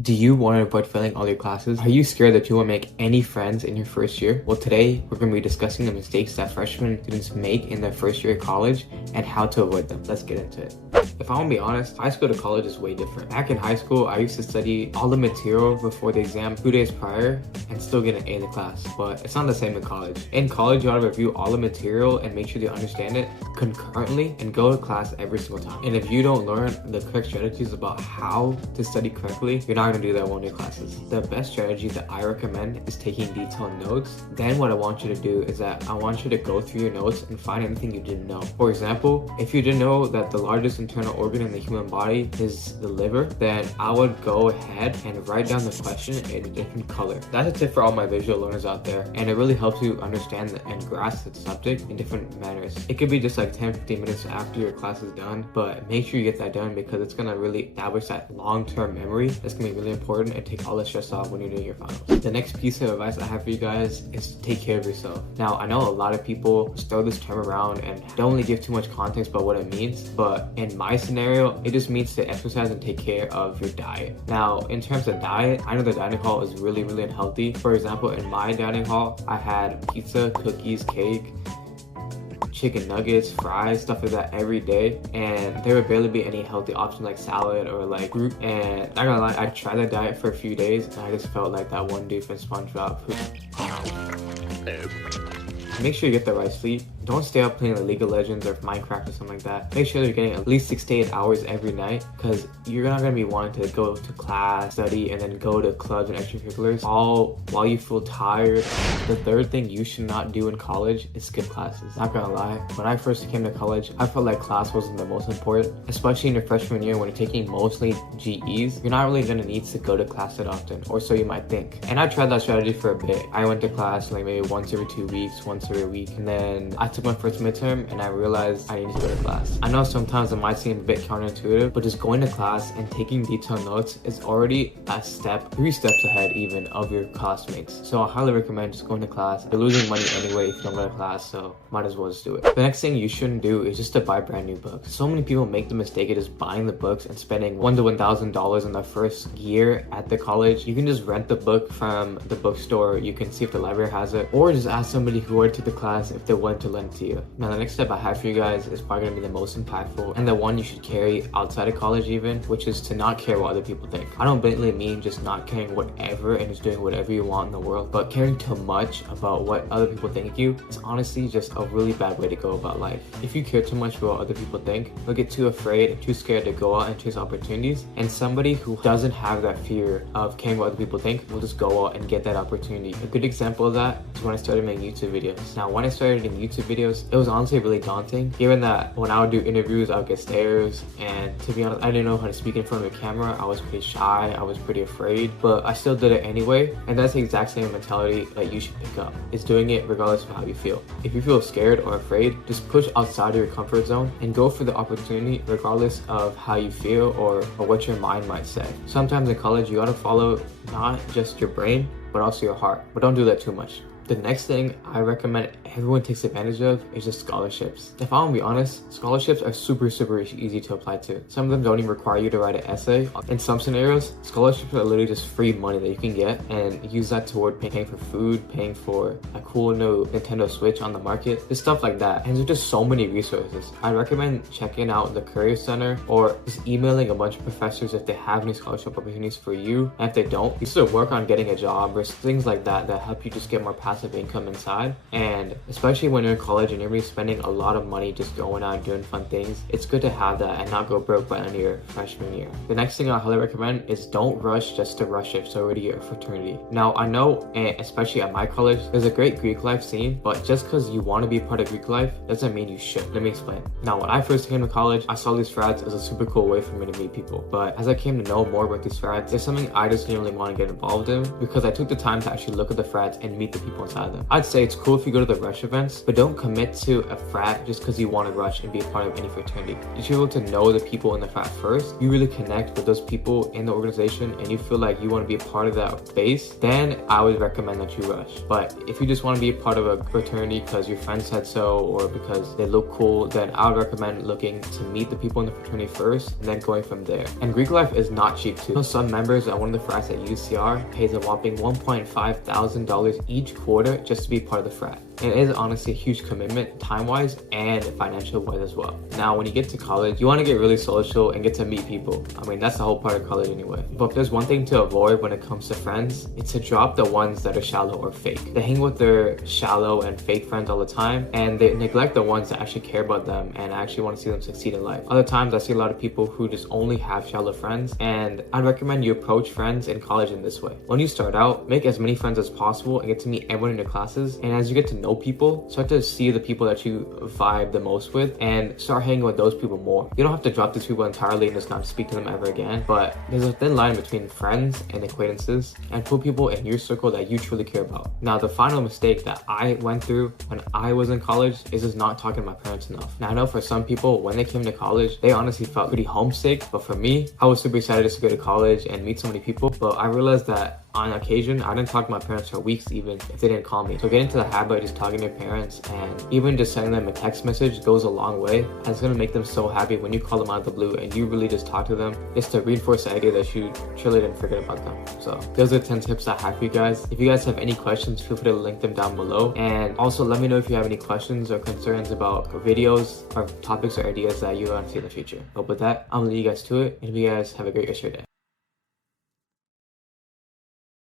Do you want to avoid failing all your classes? Are you scared that you won't make any friends in your first year? Well, today we're going to be discussing the mistakes that freshman students make in their first year of college and how to avoid them. Let's get into it. If I want to be honest, high school to college is way different. Back in high school, I used to study all the material before the exam 2 days prior and still get an A in the class, but it's not the same in college. In college, you ought to review all the material and make sure you understand it concurrently and go to class every single time. And if you don't learn the correct strategies about how to study correctly, you're not going to do that well in your classes. The best strategy that I recommend is taking detailed notes. Then what I want you to do is that I want you to go through your notes and find anything you didn't know. For example, if you didn't know that the largest internal organ in the human body is the liver, then I would go ahead and write down the question in a different color. That's a tip for all my visual learners out there, and it really helps you understand and grasp the subject in different manners. It could be just like 10-15 minutes after your class is done, but make sure you get that done because it's going to really establish that long-term memory. That's going to be really important and take all the stress off when you're doing your finals. The next piece of advice I have for you guys is to take care of yourself. Now, I know a lot of people throw this term around and don't really give too much context about what it means, but in my scenario, it just means to exercise and take care of your diet. Now, in terms of diet, I know the dining hall is really unhealthy. For example, in my dining hall, I had pizza, cookies, cake, chicken nuggets, fries, stuff like that every day, and there would barely be any healthy options like salad or like fruit. And not gonna lie, I tried that diet for a few days and I just felt like that one dude from SpongeBob. Make sure you get the right sleep. Don't stay up playing like League of Legends or Minecraft or something like that. Make sure that you're getting at least 6 to 8 hours every night, because you're not going to be wanting to go to class, study, and then go to clubs and extracurriculars all while you feel tired. The third thing you should not do in college is skip classes. Not gonna lie, when I first came to college, I felt like class wasn't the most important, especially in your freshman year when you're taking mostly GEs. You're not really going to need to go to class that often, or so you might think. And I tried that strategy for a bit. I went to class like maybe once every 2 weeks, once every week, and then I took my first midterm and I realized I needed to go to class. I know sometimes it might seem a bit counterintuitive, but just going to class and taking detailed notes is already a step, 3 steps ahead even of your classmates. So I highly recommend just going to class. You're losing money anyway if you don't go to class, so might as well just do it. The next thing you shouldn't do is just to buy brand new books. So many people make the mistake of just buying the books and spending $1,000 to $1,000 in their first year at the college. You can just rent the book from the bookstore. You can see if the library has it, or just ask somebody who already took the class if they want to lend it to you. Now, the next step I have for you guys is probably going to be the most impactful and the one you should carry outside of college even, which is to not care what other people think. I don't blatantly mean just not caring whatever and just doing whatever you want in the world, but caring too much about what other people think of you is honestly just a really bad way to go about life. If you care too much about what other people think, you'll get too afraid and too scared to go out and chase opportunities, and somebody who doesn't have that fear of caring what other people think will just go out and get that opportunity. A good example of that is when I started making YouTube videos. Now, when I started in YouTube videos, it was honestly really daunting, given that when I would do interviews, I would get stares, and to be honest, I didn't know how to speak in front of a camera. I was pretty shy, I was pretty afraid, but I still did it anyway, and that's the exact same mentality that you should pick up. It's doing it regardless of how you feel. If you feel scared or afraid, just push outside of your comfort zone and go for the opportunity regardless of how you feel or what your mind might say. Sometimes in college, you gotta follow not just your brain, but also your heart, but don't do that too much. The next thing I recommend everyone takes advantage of is just scholarships. If I want to be honest, scholarships are super easy to apply to. Some of them don't even require you to write an essay. In some scenarios, scholarships are literally just free money that you can get and use that toward paying for food, paying for a cool new Nintendo Switch on the market, just stuff like that. And there's just so many resources. I recommend checking out the Career Center or just emailing a bunch of professors if they have any scholarship opportunities for you. And if they don't, you still work on getting a job or things like that help you just get more passive income inside. And especially when you're in college and you're gonna be spending a lot of money just going out and doing fun things, it's good to have that and not go broke by the end of your freshman year. The next thing I highly recommend is don't rush just to rush it sorority or fraternity. Now, I know, especially at my college, there's a great Greek life scene, but just because you want to be part of Greek life doesn't mean you should. Let me explain. Now, when I first came to college, I saw these frats as a super cool way for me to meet people, but as I came to know more about these frats, there's something I just didn't really want to get involved in, because I took the time to actually look at the frats and meet the people alongside them. I'd say it's cool if you go to the rush events, but don't commit to a frat just because you want to rush and be a part of any fraternity. You should be able to know the people in the frat first. You really connect with those people in the organization and you feel like you want to be a part of that base, then I would recommend that you rush. But if you just want to be a part of a fraternity because your friends said so or because they look cool, then I would recommend looking to meet the people in the fraternity first and then going from there. And Greek life is not cheap too. Some members at one of the frats at UCR pays a whopping $1.5 thousand each quarter just to be part of the frat. It is honestly a huge commitment time-wise and financial-wise as well. Now, when you get to college, you want to get really social and get to meet people. I mean, that's the whole part of college anyway. But if there's one thing to avoid when it comes to friends, it's to drop the ones that are shallow or fake. They hang with their shallow and fake friends all the time, and they neglect the ones that actually care about them and actually want to see them succeed in life. Other times, I see a lot of people who just only have shallow friends, and I'd recommend you approach friends in college in this way. When you start out, make as many friends as possible and get to meet everyone in your classes, and as you get to know people, start to see the people that you vibe the most with and start hanging with those people more. You don't have to drop these people entirely and just not speak to them ever again, but there's a thin line between friends and acquaintances, and put people in your circle that you truly care about. Now, the final mistake that I went through when I was in college is just not talking to my parents enough. Now, I know for some people, when they came to college, they honestly felt pretty homesick, but for me, I was super excited just to go to college and meet so many people, but I realized that on occasion, I didn't talk to my parents for weeks even if they didn't call me. So get into the habit of just talking to your parents, and even just sending them a text message goes a long way, and it's gonna make them so happy when you call them out of the blue and you really just talk to them just to reinforce the idea that you truly didn't forget about them. So those are 10 tips I have for you guys. If you guys have any questions, feel free to link them down below, and also let me know if you have any questions or concerns about videos or topics or ideas that you want to see in the future. But with that, I'm gonna leave you guys to it, and you guys have a great rest of your day.